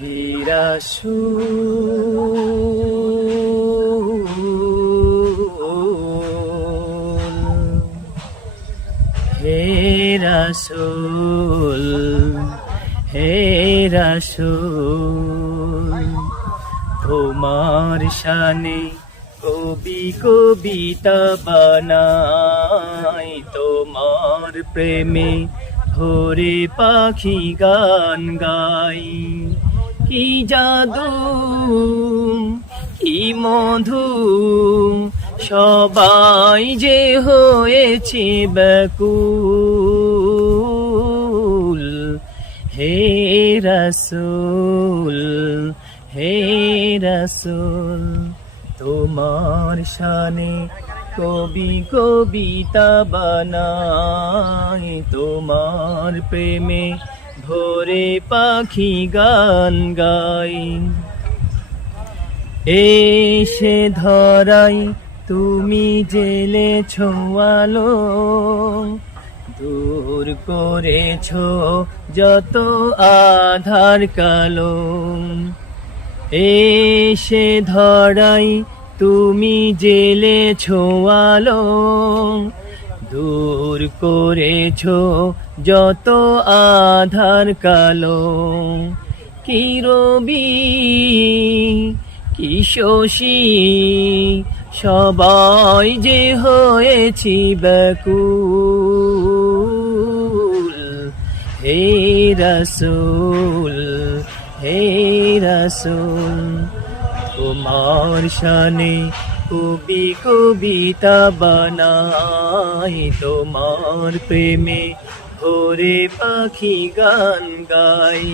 হে রাসূল হে রাসূল হে রাসূল তোমার শানে কবি কবিতা বানাই, তোমার প্রেমে ভোরে পাখি গান গাই। কি জাদু কি মধু সবাই যে হয়েছে ব্যাকুল। হে রাসূল হে রাসূল তোমার শানে কবি কবিতা বানাই, তোমার প্রেমে ভোরে পাখি গান গাই। এসে ধরাই তুমি জেলেছ আলো, দূর করেছ যত আধার কালো। এসে ধরাই তুমি জেলেছ আলো, দূর করেছ যত আধার কালো। কি রবি কি শশী সবাই যে হয়েছি ব্যাকুল। হে রাসূল হে রাসূল তোমার শানে কবি কবিতা বানাই, তোমার প্রেমে ভোরে পাখি গান গাই।